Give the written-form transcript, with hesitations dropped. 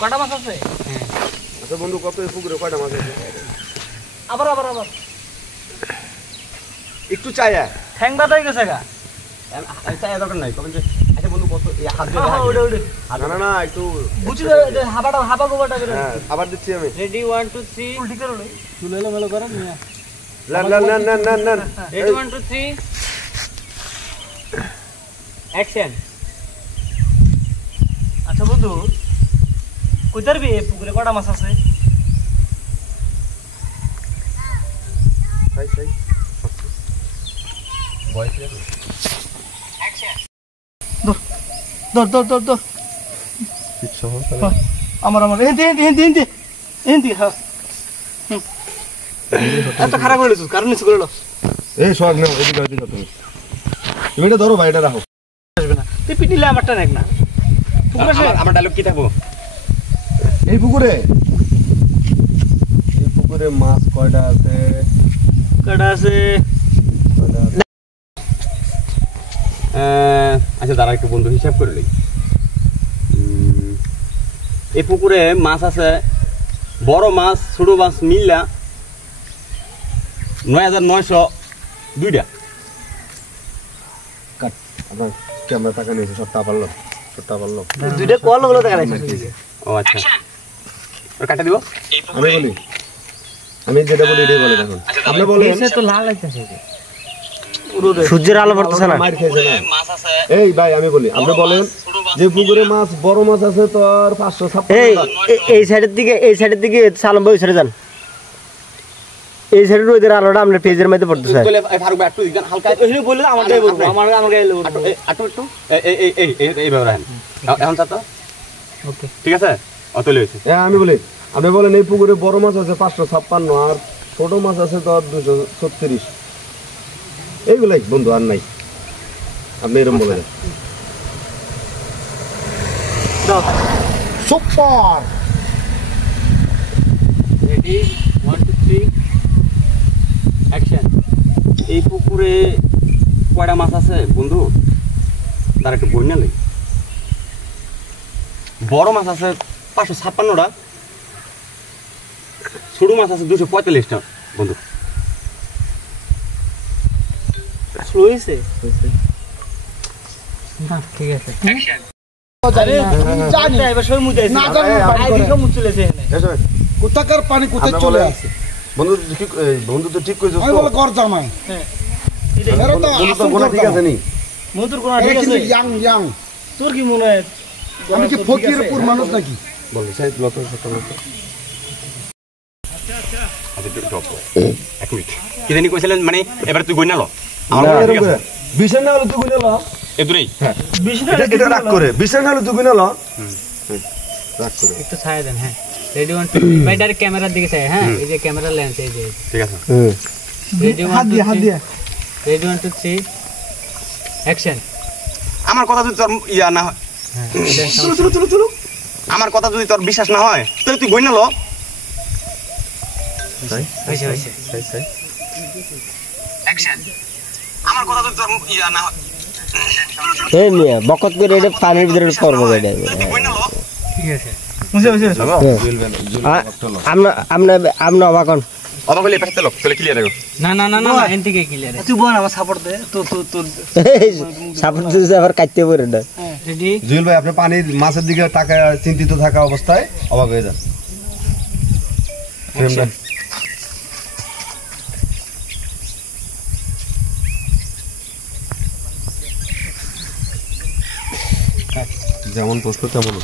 কটা মাছ আছে? হ্যাঁ। আচ্ছা বন্ধু কত এই পুকুরে কয়টা মাছ আছে? আবার একটু চায়া ঠ্যাং বাঁধা হয়ে গেছে গা। চাই দরকার নাই কবেন যে আচ্ছা বন্ধু কত এই হাত ওটা না না একটু বুঝি হাবা গোবাটা করে। হ্যাঁ আবার দিচ্ছি আমি। রেডি 1 2 3 উল্টি করে চুলে এলো মেলো করে নিয়ে না রেডি 1 2 3 অ্যাকশন। আচ্ছা বন্ধু কই তারবি পুকুরে কটা মাছ আছে? সাই বয়স ধর কিচ্ছু হবে আমার হিন্দি হ্যাঁ এত খারাপ করে দিছিস কারণ নিচে করে লো এই সোহাগ না এদিকে তুমি এটা ধরো ভাই এটা রাখো আসবে না তুই পিটিলে আমারটা নেক না আমার ডায়লগ কি থাকবো? এই পুকুরে মাছ কয়টা আছে? কটা আছে? আচ্ছা দাঁড়া একটু বন্ধু হিসাব করে লই। এই পুকুরে মাছ আছে বড় মাছ ছোট মাছ মিল্লা ৯৯০২টা। কাট আপনার ক্যামেরা টাকা নিয়েছে সবটা পারলো দুইটা কল হলো দেখা যাচ্ছে। ও আচ্ছা ওর কাটা দিব। আমি যেটা বলি এটাই বলে দেখুন আপনি বলেন তো লাল লাগতেছে সূর্যের আলো পড়তেছে না। মার খেয়েছে না এই ভাই আমি বলি আপনি বলেন যে পুকুরে মাছ বড় মাছ আছে তোর 556 এই সাইডের দিকে সালাম ভাই সরে যান। এই সাইডের রোদের আলোটা আপনার পেজের মধ্যে পড়তেছে। ফারুক ভাই একটু দিবেন হালকা ওইখানে বললে আমারটাই বলবো আমার গায়ে বলবো একটু এই ভাবে এখন তো ওকে ঠিক আছে অতলে হয়েছে। আমি বলি আপনি বলেন এই পুকুরে বড় মাছ আছে 556 আর ছোট মাছ আছে তোর 236 এইগুলাই বন্ধু আর নাই আপনি এরকম বলে দেন সুপার। Ready 1 2 3 action. এই পুকুরে কয়টা মাছ আছে বন্ধু? তার একটু বন্যা নেই। বড় মাছ আছে 556টা, ছোট মাছ আছে 245টা বন্ধু। হইছে না ঠিক আছে আরে জানি এবার সব মুতে আছে না জানি আইডি সব মুতে চলেছে এখানে কোথাকার পানি কোথায় চলে আসে বন্ধু তো ঠিক কইছস আমি বলে ঘর জামাই হ্যাঁ এর তো আসল কোন ঠিক আছে নি মধুর কোন ঠিক আছে ইয়াং তোর কি মনে হয় আমি কি ফকিরপুর মানুষ নাকি বল সাইড লতো ছোট লতো আচ্ছা ডপ এক মিনিট কি জানি কইছিলেন মানে এবারে তুই গইনা ল আমার বিছানা না হলো তুই গইনা ল এ দূরেই হ্যাঁ বিছানা এটা রাখ করে বিছানা হলো তুই গইনা ল রাখ করে একটু ছায়া দেন হ্যাঁ রেডি 1 2 ভাই ডাইরেক্ট ক্যামেরার দিকে চাই হ্যাঁ এই যে ক্যামেরা লেন্স এই যে ঠিক আছে রেডি 1 2 3 রেডি 1 2 3 অ্যাকশন। আমার কথা যদি তোর ইয়া না হয় চলো আমার কথা যদি তোর বিশ্বাস না হয় তাহলে তুই গইনা ল। অ্যাকশন। আমার কথা যদি তোর ইয়া না হয় এই মিয়া বকত করে এটা পানির ভিতরে পড়বে এটা। ঠিক আছে বুঝে আমরা অবাকন অবাক হলে পাশে লোক চলে ক্লিয়ার রাখো। না এন থেকে ক্লিয়ার তুই বল আমার সাপোর্ট দে তো সাপোর্ট দিতে আবার কাটতে পারে না। হ্যাঁ রেডি জুয়েল ভাই আপনি পানির মাছের দিকে টাকা চিন্তিত থাকা অবস্থায় অবাক হয়ে যান। যেমন প্রশ্ন তেমন